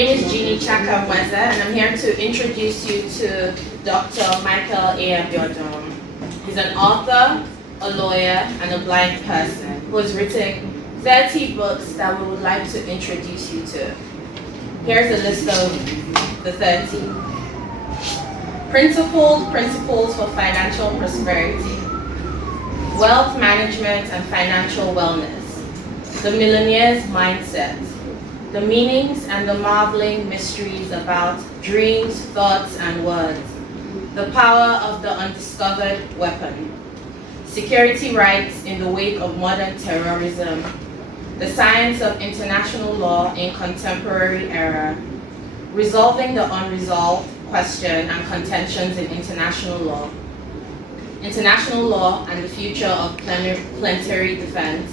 name is Jeannie Chaka-Mweze, and I'm here to introduce you to Dr. Michael A. Abiodun. He's an author, a lawyer, and a blind person who has written 30 books that we would like to introduce you to. Here's a list of the 30. Principles for Financial Prosperity, Wealth Management and Financial Wellness, The Millionaire's Mindset, The Meanings and the Marveling Mysteries about Dreams, Thoughts, and Words, The Power of the Undiscovered Weapon, Security Rights in the Wake of Modern Terrorism, The Science of International Law in Contemporary Era, Resolving the Unresolved Question and Contentions in International Law and the Future of Planetary Defense,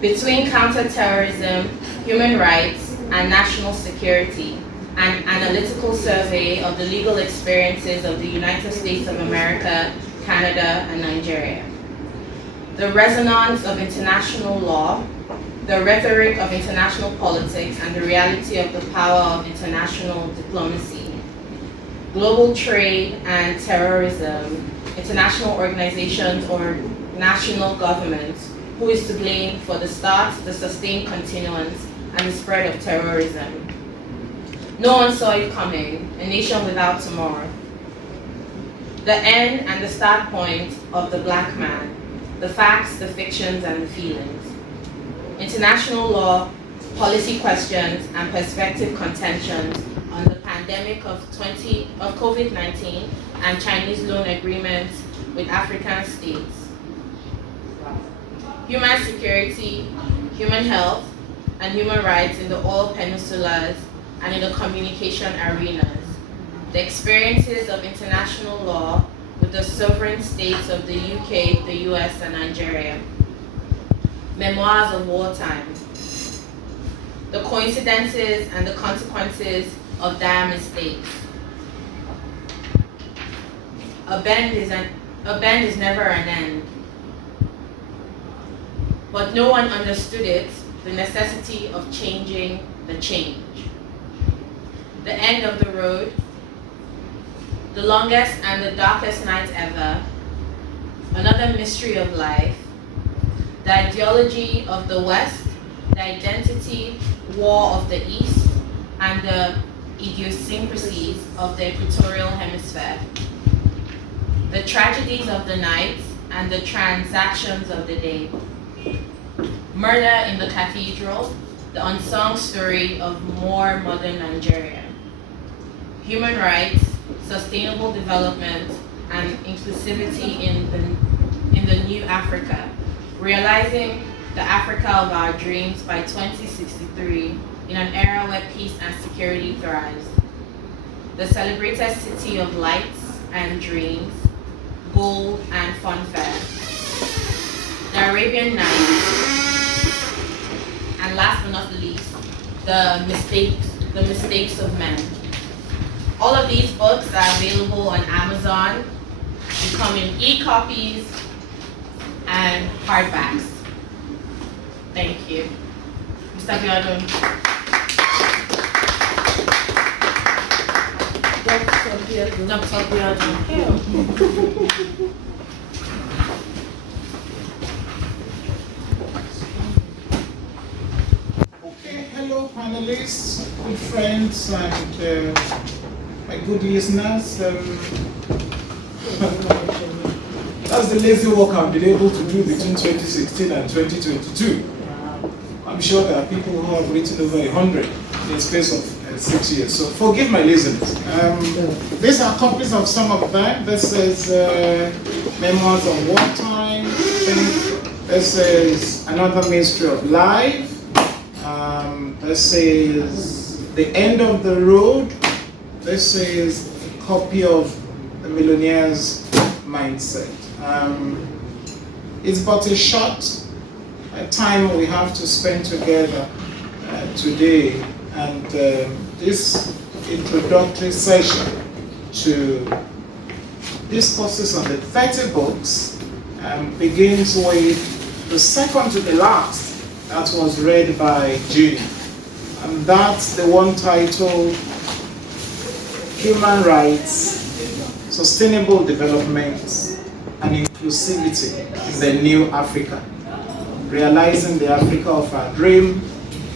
Between Counterterrorism, Human Rights, and National Security, an analytical survey of the legal experiences of the United States of America, Canada, and Nigeria, The Resonance of International Law, The Rhetoric of International Politics, and the Reality of the Power of International Diplomacy, Global Trade and Terrorism, International Organizations or National Governments, Who is to blame for the start, the sustained continuance, and the spread of terrorism? No one saw it coming, a nation without tomorrow. The end and the start point of the black man, the facts, the fictions, and the feelings. International law, policy questions, and perspective contentions on the pandemic of COVID-19 and Chinese loan agreements with African states. Human security, human health, and human rights in the oil peninsulas and in the communication arenas. The experiences of international law with the sovereign states of the UK, the US, and Nigeria. Memoirs of wartime. The coincidences and the consequences of dire mistakes. A bend is never an end. But no one understood it, the necessity of changing the change. The end of the road, the longest and the darkest night ever, another mystery of life, the ideology of the West, the identity war of the East, and the idiosyncrasies of the equatorial hemisphere, the tragedies of the night and the transactions of the day, murder in the cathedral, the unsung story of more modern Nigeria, human rights, sustainable development, and inclusivity in the new Africa, realizing the Africa of our dreams by 2063 in an era where peace and security thrives. The celebrated city of lights and dreams, gold and funfair. The Arabian Nights, and last but not least, the mistakes of men. All of these books are available on Amazon. They come in e-copies and hardbacks. Thank you. Mr. Abiodun. Dr. Abiodun. Okay, hello panelists, good friends, and my good listeners. That's the lazy work I've been able to do between 2016 and 2022. I'm sure there are people who have written over 100 in the space of 6 years, so forgive my laziness. These are copies of some of them. This is Memoirs of Wartime. This is Another Mystery of Life. This is The End of the Road. This is a copy of The Millionaire's Mindset. It's but a short time we have to spend together today, and this introductory session to discourses on the 30 books begins with the second to the last that was read by Judy. and that's the one titled Human Rights, Sustainable Development, and Inclusivity in the New Africa, Realizing the Africa of Our Dream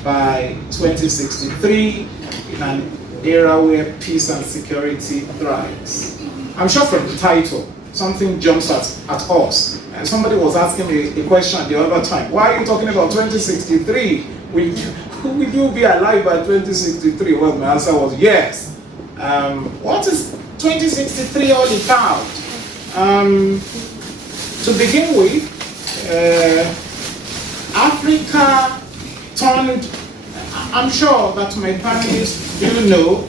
by 2063 in an era where peace and security thrives. I'm sure from the title, something jumps at us. And somebody was asking me a question the other time. Why are you talking about 2063? Will you be alive by 2063? Well, my answer was yes. What is 2063 all about? To begin with, Africa turned, I'm sure that my panelists do know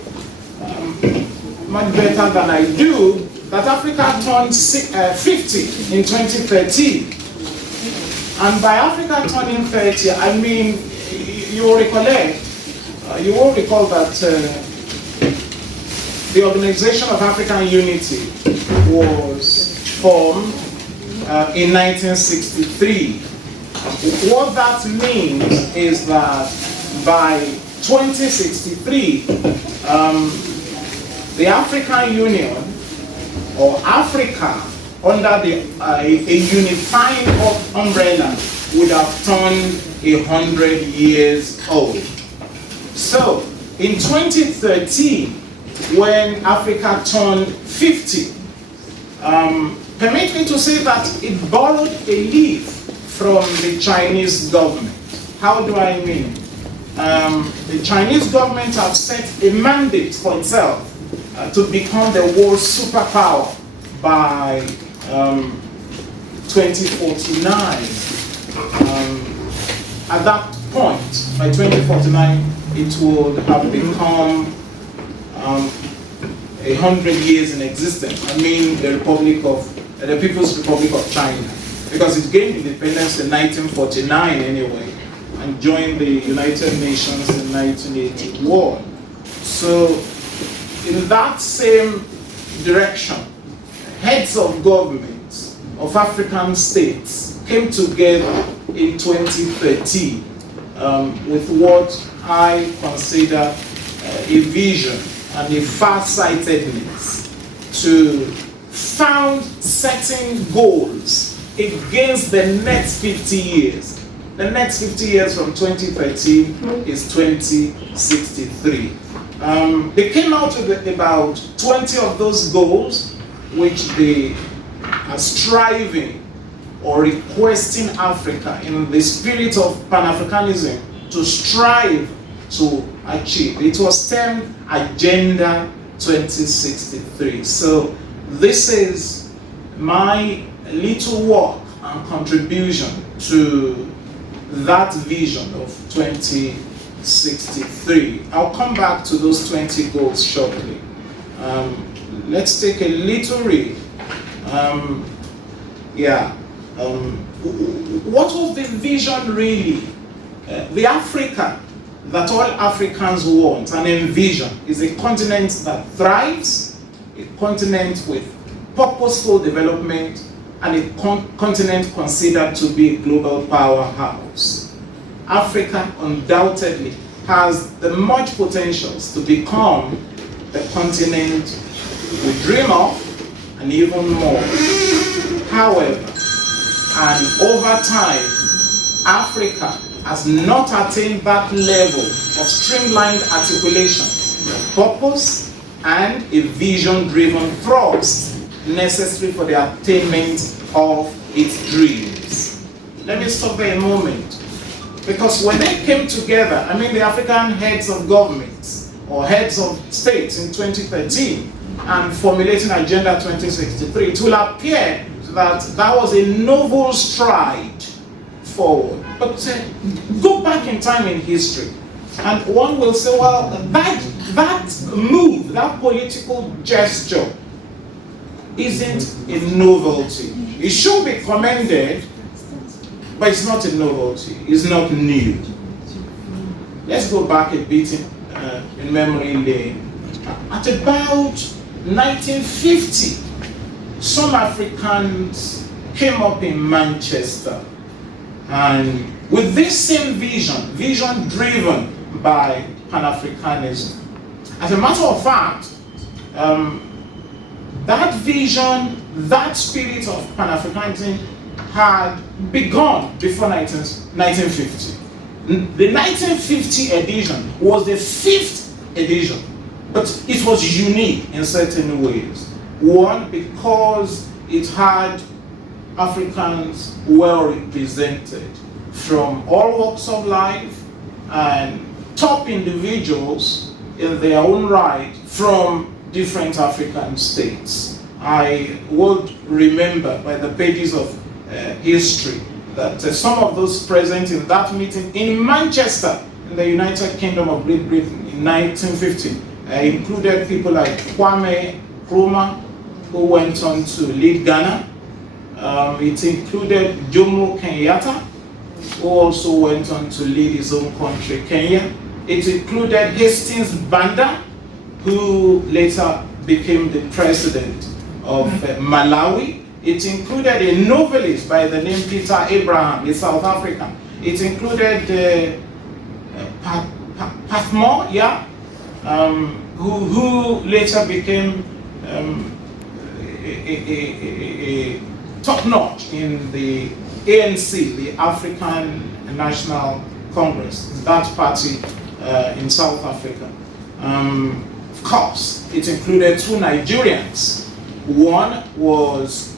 much better than I do, that Africa turned 50 in 2013. And by Africa turning 30, I mean, you will recollect, you will recall that the Organization of African Unity was formed in 1963. What that means is that by 2063, the African Union, or Africa, under a unifying umbrella, would have turned 100 years old. So, in 2013, when Africa turned 50, permit me to say that it borrowed a leaf from the Chinese government. How do I mean? The Chinese government have set a mandate for itself to become the world superpower by 2049. At that point, by 2049, it would have become 100 years in existence. I mean the People's Republic of China, because it gained independence in 1949 anyway, and joined the United Nations in 1981. So, in that same direction, heads of governments of African states came together in 2013 with what I consider a vision and a far-sightedness to found certain goals against the next 50 years. The next 50 years from 2013 is 2063. They came out with about 20 of those goals, which they are striving or requesting Africa in the spirit of Pan-Africanism to strive to achieve. It was termed Agenda 2063. So this is my little work and contribution to that vision of 2063. I'll come back to those 20 goals shortly. Let's take a little read. What was the vision really? The Africa that all Africans want and envision is a continent that thrives, a continent with purposeful development, and a continent considered to be a global powerhouse. Africa undoubtedly has the much potentials to become the continent we dream of, and even more. However, and over time, Africa has not attained that level of streamlined articulation, purpose, and a vision-driven thrust necessary for the attainment of its dreams. Let me stop there a moment. Because when they came together, I mean the African heads of governments or heads of states in 2013 and formulating Agenda 2063, it will appear that that was a novel stride forward. But go back in time in history, and one will say, well, that move, that political gesture, isn't a novelty. It should be commended, but it's not a novelty. It's not new. Let's go back a bit in memory lane. At about 1950, some Africans came up in Manchester, and with this same vision driven by Pan-Africanism. As a matter of fact, that vision, that spirit of Pan-Africanism had begun before 1950. The 1950 edition was the 5th edition, but it was unique in certain ways. One, because it had Africans well represented from all walks of life and top individuals in their own right from different African states. I would remember by the pages of history that some of those present in that meeting in Manchester, in the United Kingdom of Great Britain in 1950, included people like Kwame Nkrumah, who went on to lead Ghana. It included Jomo Kenyatta, who also went on to lead his own country, Kenya. It included Hastings Banda, who later became the president of Malawi. It included a novelist by the name Peter Abraham, a South African. It included Pathmore, who later became a top-notch in the ANC, the African National Congress, that party in South Africa. Of course, it included 2 Nigerians. One was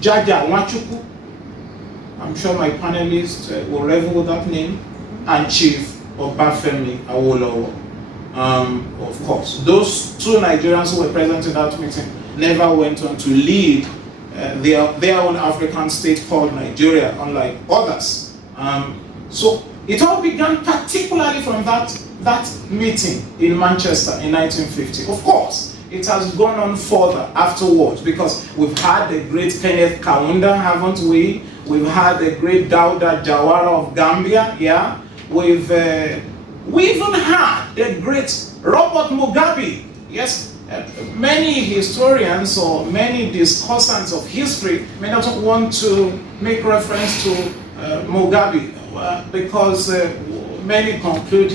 Jaja Nwachukwu, I'm sure my panelists will revel with that name, and Chief Obafemi Awolowo. Of course, those 2 Nigerians who were present in that meeting never went on to lead their own African state called Nigeria, unlike others. So it all began particularly from that meeting in Manchester in 1950. Of course, it has gone on further afterwards, because we've had the great Kenneth Kaunda, haven't we? We've had the great Dauda Jawara of Gambia, yeah? We even had the great Robert Mugabe, yes? Many historians or many discussants of history may not want to make reference to Mugabe because many conclude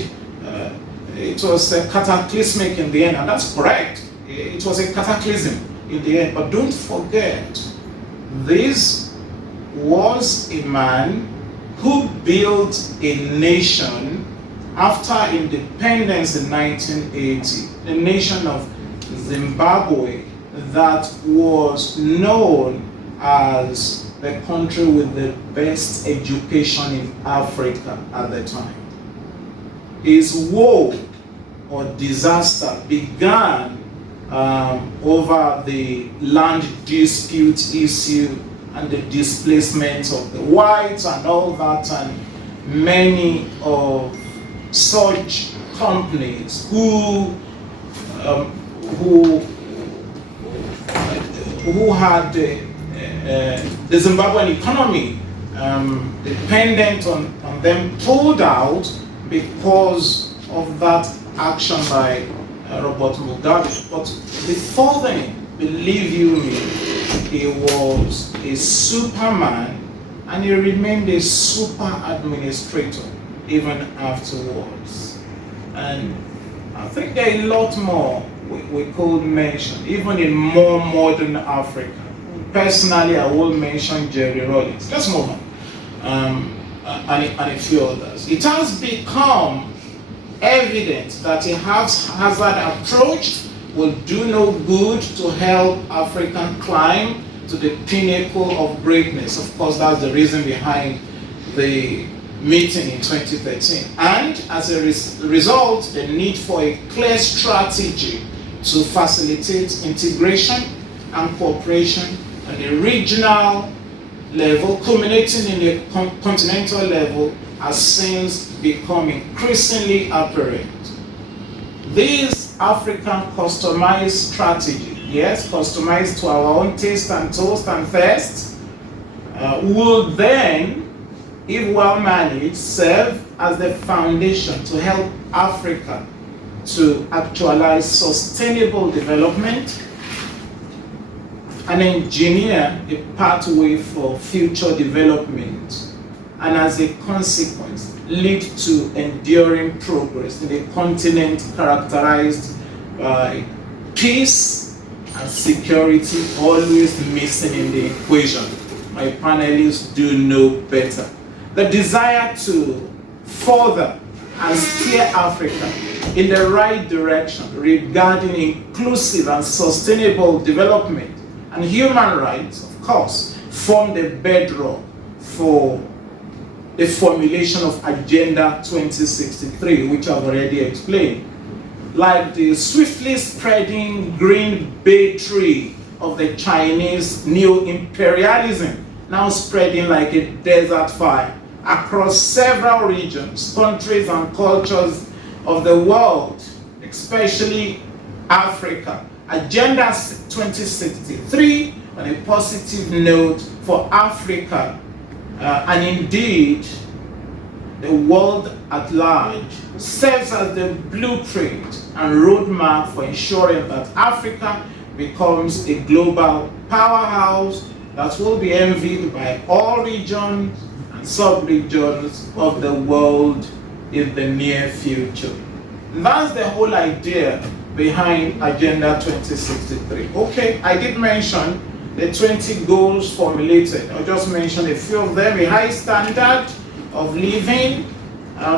it was cataclysmic in the end, and that's correct. It was a cataclysm in the end, but don't forget, this was a man who built a nation after independence in 1980, a nation of Zimbabwe that was known as the country with the best education in Africa at the time. His woe or disaster began over the land dispute issue and the displacement of the whites and all that, and many of such companies who had the Zimbabwean economy dependent on them pulled out because of that action by Robert Mugabe. But before then, believe you me, he was a superman and he remained a super administrator even afterwards. And I think there are a lot more we could mention, even in more modern Africa. Personally, I will mention Jerry Rawlings. Let's move on. And a few others. It has become evident that a haphazard approach will do no good to help Africa climb to the pinnacle of greatness. Of course, that's the reason behind the meeting in 2013. And as a result, the need for a clear strategy to facilitate integration and cooperation at the regional level, culminating in the continental level, has since become increasingly apparent. This African customized strategy, yes, customized to our own taste and toast and thirst, will then, if well managed, serve as the foundation to help Africa to actualize sustainable development and engineer a pathway for future development, and as a consequence, lead to enduring progress in a continent characterized by peace and security always missing in the equation. My panelists do know better. The desire to further and steer Africa in the right direction regarding inclusive and sustainable development and human rights, of course, form the bedrock for the formulation of Agenda 2063, which I've already explained. Like the swiftly spreading green bay tree of the Chinese neo-imperialism, now spreading like a desert fire across several regions, countries, and cultures of the world, especially Africa. Agenda 2063, on a positive note for Africa, and indeed the world at large, serves as the blueprint and roadmap for ensuring that Africa becomes a global powerhouse that will be envied by all regions and sub-regions of the world in the near future. That's the whole idea behind Agenda 2063. Okay, I did mention the 20 goals formulated. I'll just mention a few of them. A high standard of living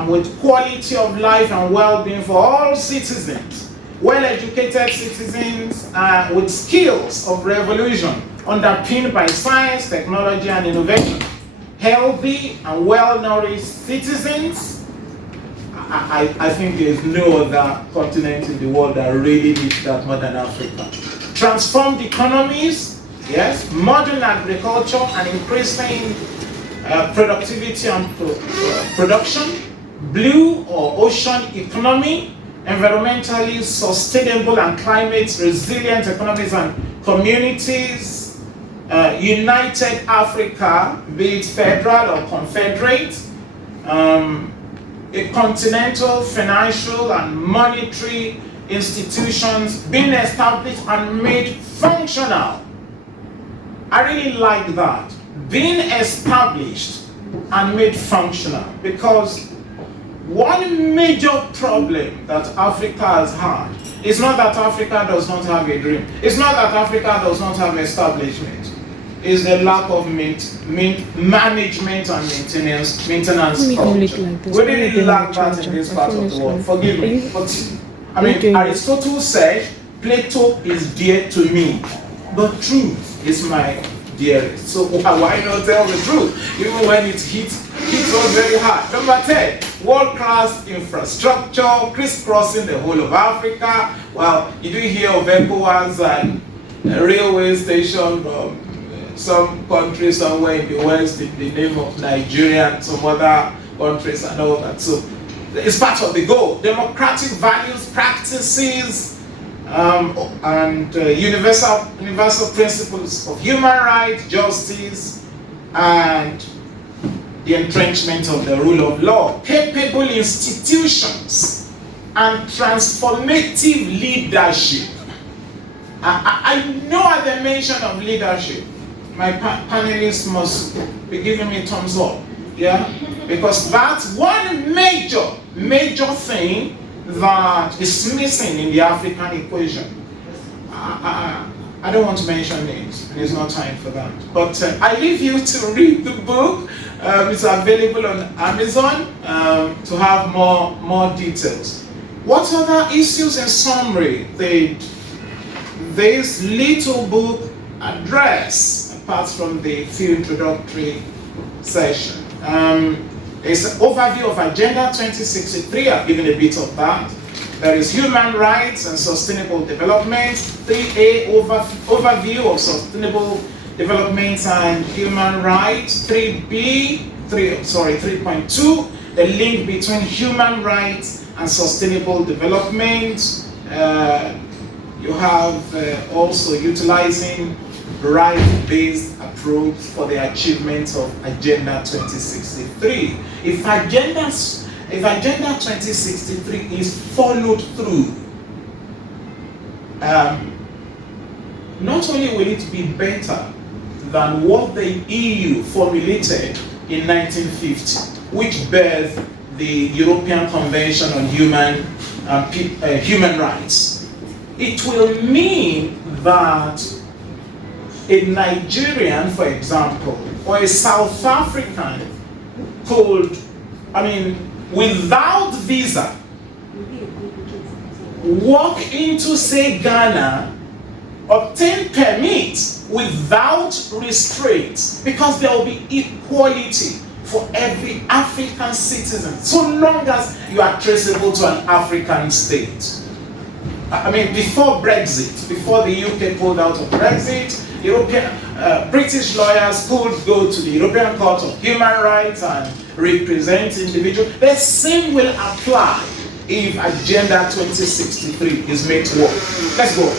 with quality of life and well-being for all citizens. Well-educated citizens with skills of revolution underpinned by science, technology, and innovation. Healthy and well-nourished citizens. I think there's no other continent in the world that really needs that more than Africa. Transformed economies, yes, modern agriculture and increasing productivity and production, blue or ocean economy, environmentally sustainable and climate resilient economies and communities, united Africa, be it federal or confederate, a continental financial and monetary institutions being established and made functional. I really like that. Being established and made functional, because one major problem that Africa has had is not that Africa does not have a dream. It's not that Africa does not have establishment. It's the lack of management and maintenance culture. We really lack that in this part of the world. Forgive me. But, I mean, Aristotle said, Plato is dear to me, but truth is my dearest. So why not tell the truth, even when it hits us very hard? Number 10, world-class infrastructure crisscrossing the whole of Africa. Well, you do hear of ECOWAS and railway station, some countries somewhere in the West in the name of Nigeria and some other countries and all that. So it's part of the goal. Democratic values, practices, and universal principles of human rights, justice, and the entrenchment of the rule of law. Capable institutions and transformative leadership. I know at the mention of leadership, my panelists must be giving me thumbs up, yeah? Because that's one major thing that is missing in the African equation. I don't want to mention names, and there's no time for that. But I leave you to read the book. It's available on Amazon to have more details. What other issues in summary did this little book address, apart from the few introductory session? There's an overview of Agenda 2063. I've given a bit of that. There is human rights and sustainable development. 3A, overview of sustainable development and human rights. 3.2, the link between human rights and sustainable development. You have also utilizing right-based approach for the achievement of Agenda 2063. If Agenda 2063 is followed through, not only will it be better than what the EU formulated in 1950, which birthed the European Convention on Human Rights, it will mean that a Nigerian, for example, or a South African could, without visa, walk into, say, Ghana, obtain permits without restraints, because there will be equality for every African citizen, so long as you are traceable to an African state. Before Brexit, before the UK pulled out of Brexit, British lawyers could go to the European Court of Human Rights and represent individuals. The same will apply if Agenda 2063 is made to work. Let's go.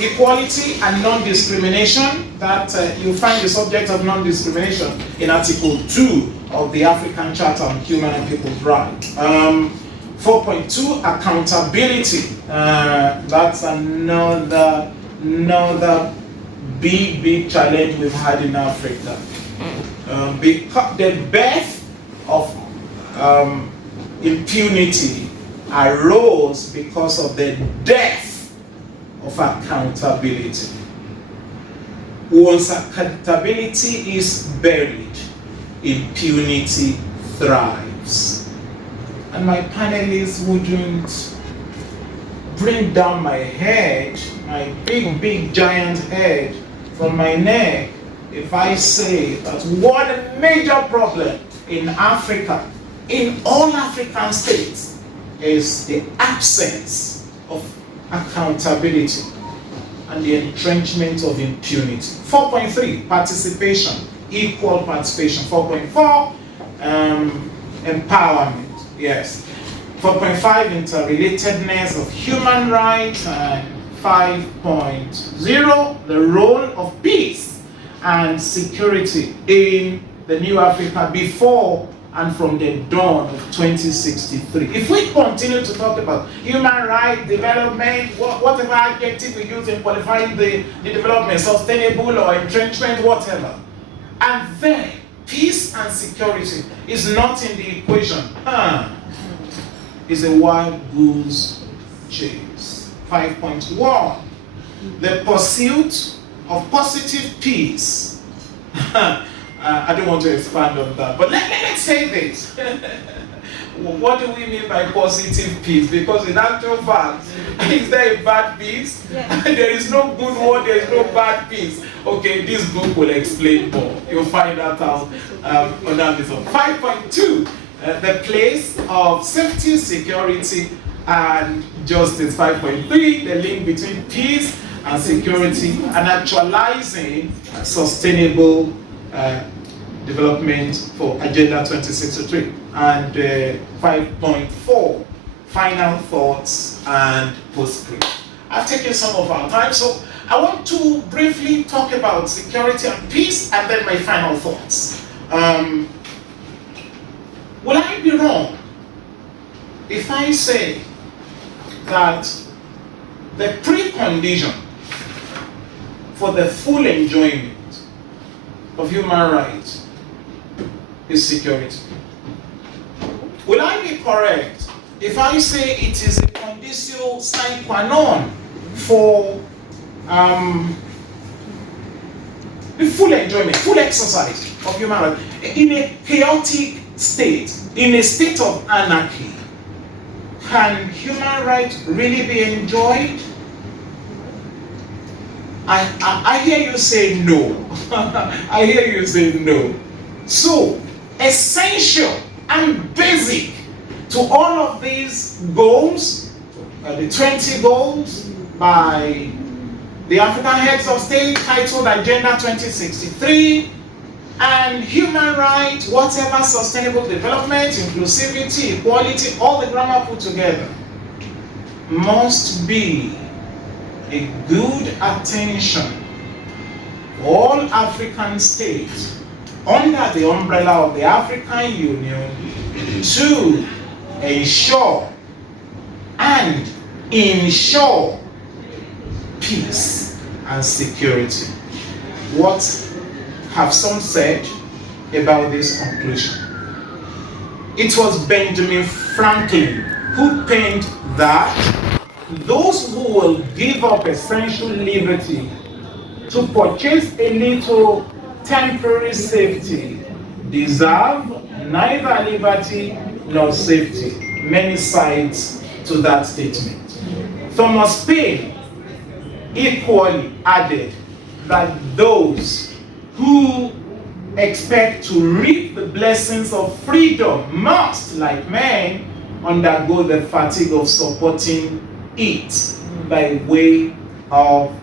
Equality and non-discrimination, that you find the subject of non-discrimination in Article 2 of the African Charter on Human and People's Rights. 4.2, accountability. That's another big challenge we've had in Africa. Because the birth of impunity arose because of the death of accountability. Once accountability is buried, impunity thrives. And my panelists wouldn't bring down my head, my big giant head from my neck, if I say that one major problem in Africa, in all African states, is the absence of accountability and the entrenchment of impunity. 4.3, participation, equal participation. 4.4, empowerment. Yes. 4.5, interrelatedness of human rights. And 5.0, the role of peace and security in the new Africa before and from the dawn of 2063. If we continue to talk about human rights, development, whatever adjective we use in qualifying the development, sustainable or entrenchment, whatever, and then peace and security is not in the equation, it's a wild goose chase. 5.1, the pursuit of positive peace. I don't want to expand on that, but let's say this. What do we mean by positive peace? Because in actual fact, is there a bad peace? Yeah. There is no good one, there is no bad peace. Okay, this book will explain more. You'll find that out on that episode. 5.2, the place of safety, security, and justice. 5.3, the link between peace and security and actualizing sustainable development for Agenda 2063. And 5.4, final thoughts and postscript. I've taken some of our time, so I want to briefly talk about security and peace and then my final thoughts. Will I be wrong if I say that the precondition for the full enjoyment of human rights is security? Will I be correct if I say it is a conditio sine qua non for the full enjoyment, full exercise of human rights in a chaotic state, in a state of anarchy? Can human rights really be enjoyed? I hear you say no. I hear you say no. So, essential and basic to all of these goals, the 20 goals by the African heads of state titled Agenda 2063, and human rights, whatever, sustainable development, inclusivity, equality, all the grammar put together, must be a good attention for all African states under the umbrella of the African Union to ensure and ensure peace and security. What have some said about this conclusion? It was Benjamin Franklin who penned that those who will give up essential liberty to purchase a little temporary safety deserve neither liberty nor safety. Many sides to that statement. Thomas Paine equally added that those who expect to reap the blessings of freedom must, like men, undergo the fatigue of supporting it by way of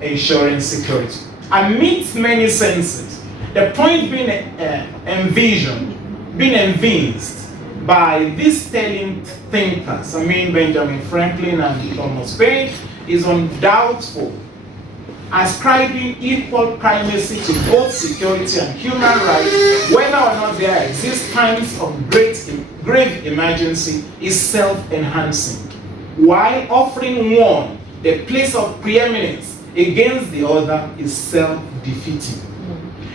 ensuring security. Amidst many senses, the point being envisaged by these sterling thinkers, Benjamin Franklin and Thomas Paine, is undoubtful, ascribing equal primacy to both security and human rights, whether or not there exist times of grave emergency, is self-enhancing, while offering one the place of preeminence against the other is self-defeating.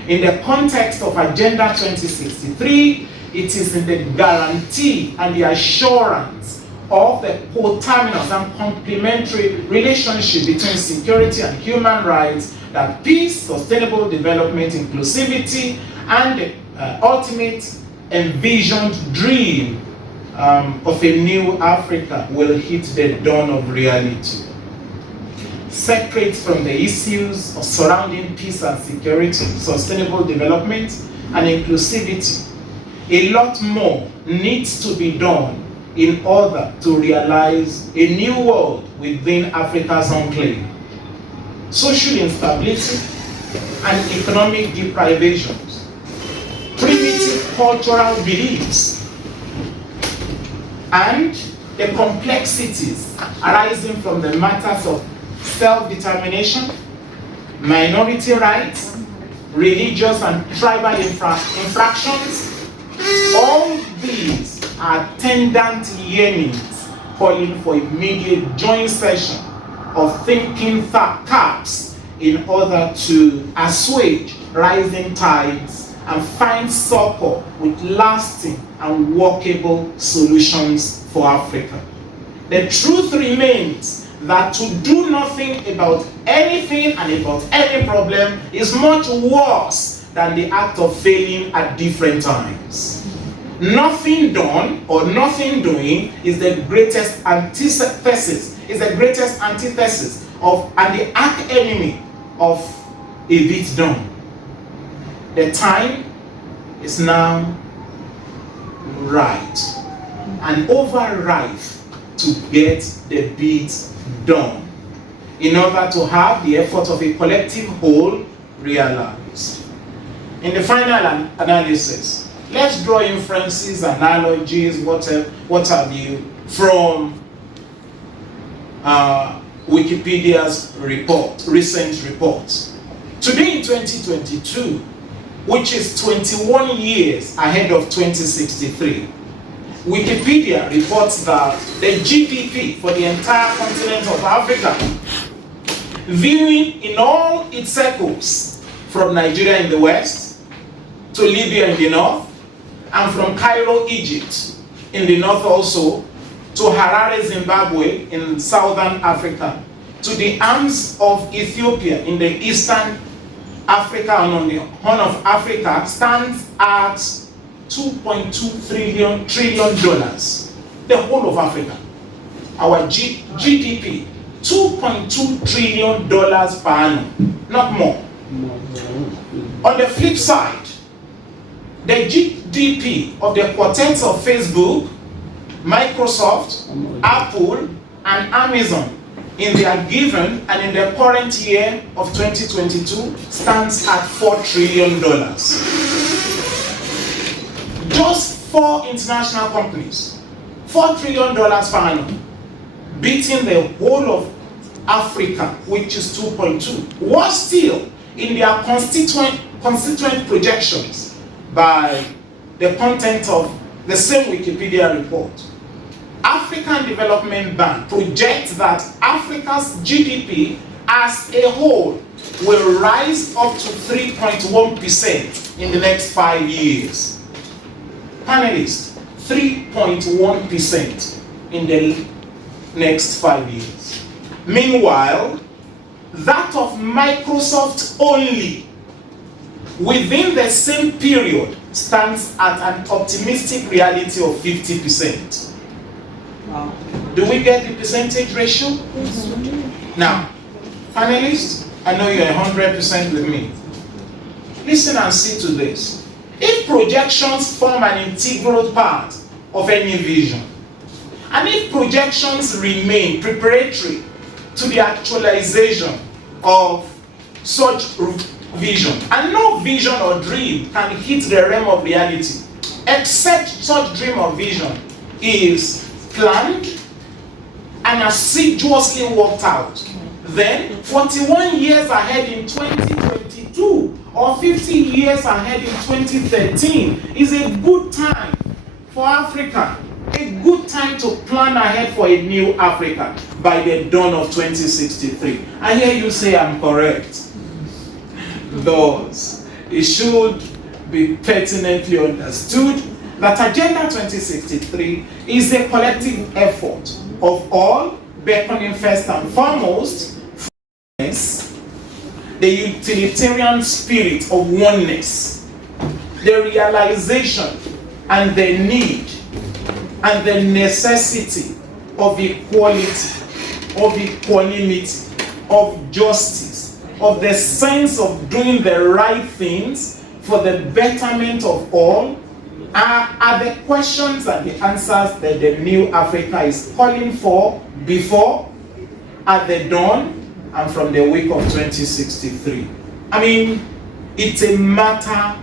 In the context of Agenda 2063, it is in the guarantee and the assurance of the coterminous and complementary relationship between security and human rights that peace, sustainable development, inclusivity, and the ultimate envisioned dream of a new Africa will hit the dawn of reality. Separate from the issues of surrounding peace and security, sustainable development, and inclusivity, a lot more needs to be done in order to realize a new world within Africa's enclave. Social instability and economic deprivations, primitive cultural beliefs, and the complexities arising from the matters of self-determination, minority rights, religious and tribal infractions, all these are attendant yearnings calling for immediate joint session of thinking caps in order to assuage rising tides and find succor with lasting and workable solutions for Africa. The truth remains that to do nothing about anything and about any problem is much worse than the act of failing at different times. Nothing done or nothing doing is the greatest antithesis, of and the arch enemy of a bit done. The time is now right and overripe to get the bit done in order to have the effort of a collective whole realized. In the final analysis, let's draw inferences, analogies, what have you, from Wikipedia's recent report. Today in 2022, which is 21 years ahead of 2063, Wikipedia reports that the GDP for the entire continent of Africa, viewing in all its circles, from Nigeria in the west to Libya in the north, and from Cairo, Egypt in the north also, to Harare, Zimbabwe in southern Africa, to the arms of Ethiopia in the eastern Africa and on the Horn of Africa, stands at $2.2 trillion. The whole of Africa. Our GDP, $2.2 trillion per annum, not more. On the flip side, the GDP of the quartets of Facebook, Microsoft, Apple, and Amazon in their given and in the current year of 2022 stands at $4 trillion. Just 4 international companies, $4 trillion per annum, beating the whole of Africa, which is 2.2, was still in their constituent projections by the content of the same Wikipedia report. African Development Bank projects that Africa's GDP as a whole will rise up to 3.1% in the next 5 years. Panelists, 3.1% in the next 5 years. Meanwhile, that of Microsoft only within the same period stands at an optimistic reality of 50%. Wow. Do we get the percentage ratio? Yes. Now, panelists, I know you're 100% with me. Listen and see to this. If projections form an integral part of any vision, and if projections remain preparatory to the actualization of such vision, and no vision or dream can hit the realm of reality except such dream or vision is planned and assiduously worked out, then 41 years ahead in 2022 or 50 years ahead in 2013 is a good time for Africa, a good time to plan ahead for a new Africa by the dawn of 2063. I hear you say I'm correct. Thus, it should be pertinently understood that Agenda 2063 is a collective effort of all, beckoning first and foremost the utilitarian spirit of oneness, the realization and the need and the necessity of equality, of equanimity, of justice, of the sense of doing the right things for the betterment of all are the questions and the answers that the new Africa is calling for before, at the dawn, and from the wake of 2063. I mean, it's a matter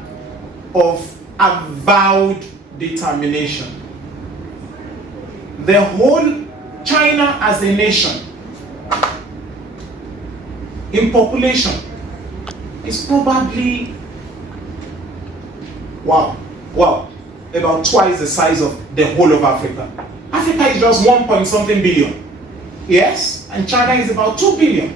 of avowed determination. The whole China as a nation, in population, is probably, about twice the size of the whole of Africa. Africa is just 1 point something billion. Yes, and China is about 2 billion.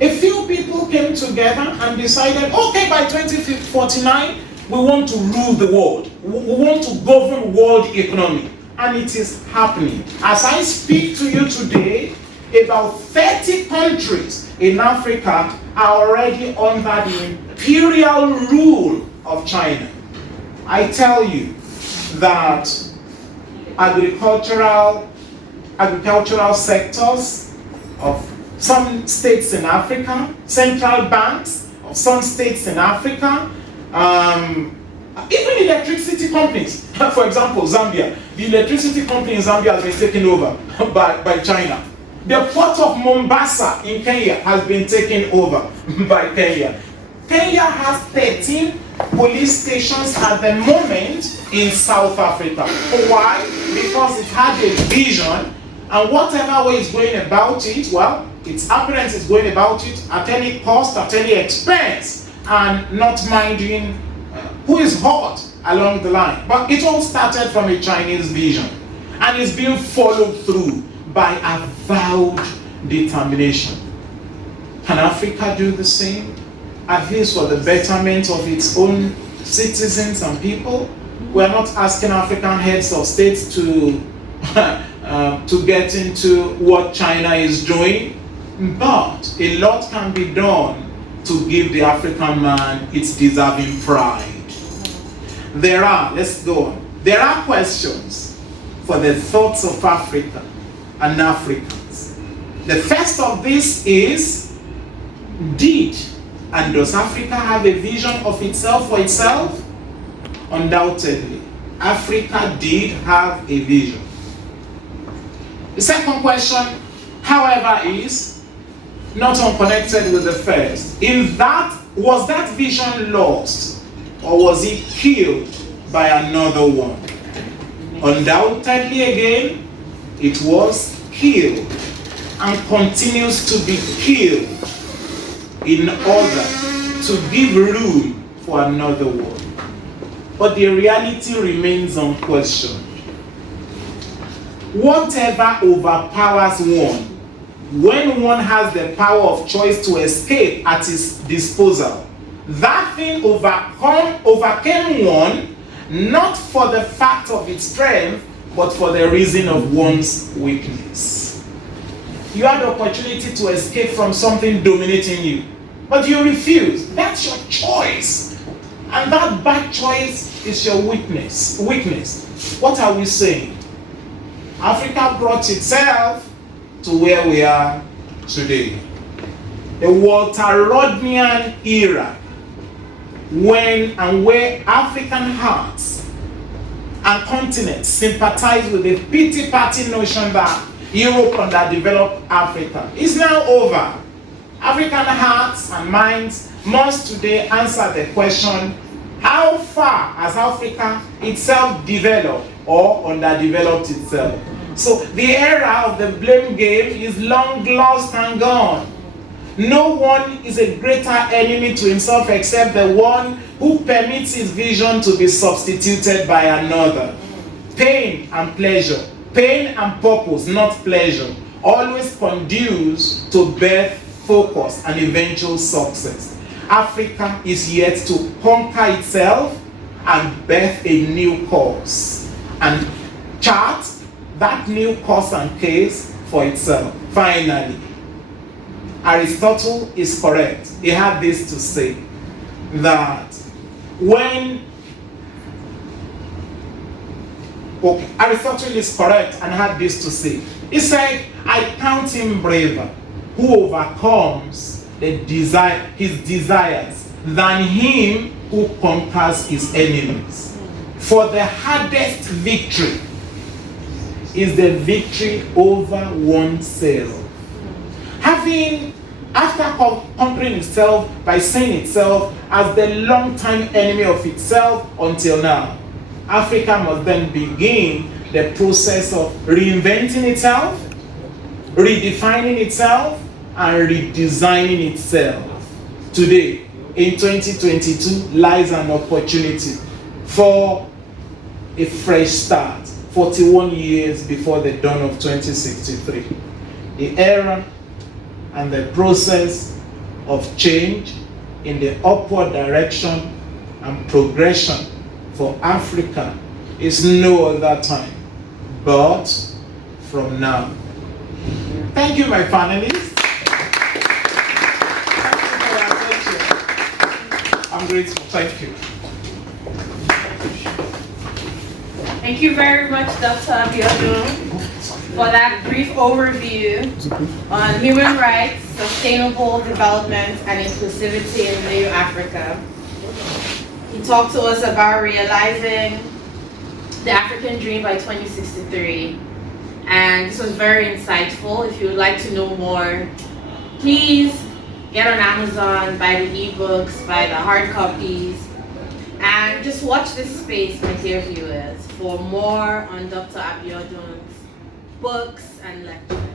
A few people came together and decided, okay, by 2049, we want to rule the world. We want to govern world economy. And it is happening. As I speak to you today, about 30 countries in Africa are already under the imperial rule of China. I tell you that agricultural sectors of some states in Africa, central banks of some states in Africa, even electricity companies. For example, Zambia. The electricity company in Zambia has been taken over by China. The port of Mombasa in Kenya has been taken over by Kenya. Kenya has 13 police stations at the moment in South Africa. Why? Because it had a vision, and whatever way it's going about it, well, its appearance is going about it at any cost, at any expense, and not minding who is hot along the line. But it all started from a Chinese vision, and it's being followed through by avowed determination. Can Africa do the same? At least for the betterment of its own citizens and people? We are not asking African heads of states to get into what China is doing, but a lot can be done to give the African man its deserving pride. Let's go on. There are questions for the thoughts of Africa and Africans. The first of this is, and does Africa have a vision of itself for itself? Undoubtedly, Africa did have a vision. The second question, however, is not unconnected with the first. Was that vision lost, or was it killed by another one? Undoubtedly, again, it was killed and continues to be killed in order to give room for another one. But the reality remains unquestioned. Whatever overpowers one, when one has the power of choice to escape at his disposal, that thing overcame one not for the fact of its strength, but for the reason of one's weakness. You had the opportunity to escape from something dominating you, but you refuse. That's your choice. And that bad choice is your weakness. What are we saying? Africa brought itself to where we are today. The Walter Rodnian era, when and where African hearts and continents sympathize with the pity party notion that Europe underdeveloped Africa, is now over. African hearts and minds must today answer the question, how far has Africa itself developed or underdeveloped itself? So the era of the blame game is long lost and gone. No one is a greater enemy to himself except the one who permits his vision to be substituted by another. Pain and pleasure, pain and purpose, not pleasure, always conduce to birth, focus, and eventual success. Africa is yet to conquer itself and birth a new course and chart that new course and case for itself. Finally, Aristotle is correct. He had this to say, that Aristotle is correct and had this to say. He said, I count him braver who overcomes his desires than him who conquers his enemies. For the hardest victory is the victory over oneself. After conquering itself by seeing itself as the long-time enemy of itself until now, Africa must then begin the process of reinventing itself, redefining itself, and redesigning itself. Today, in 2022, lies an opportunity for a fresh start, 41 years before the dawn of 2063. The era and the process of change in the upward direction and progression for Africa is no other time but from now. Thank you, my panelists. Thank you for your attention. I'm grateful. Thank you. Thank you very much, Dr. Abiodun, for that brief overview on human rights, sustainable development, and inclusivity in New Africa. He talked to us about realizing the African dream by 2063, and this was very insightful. If you would like to know more, please get on Amazon, buy the ebooks, buy the hard copies, and just watch this space, my dear viewers, for more on Dr. Abiodun's books and lectures.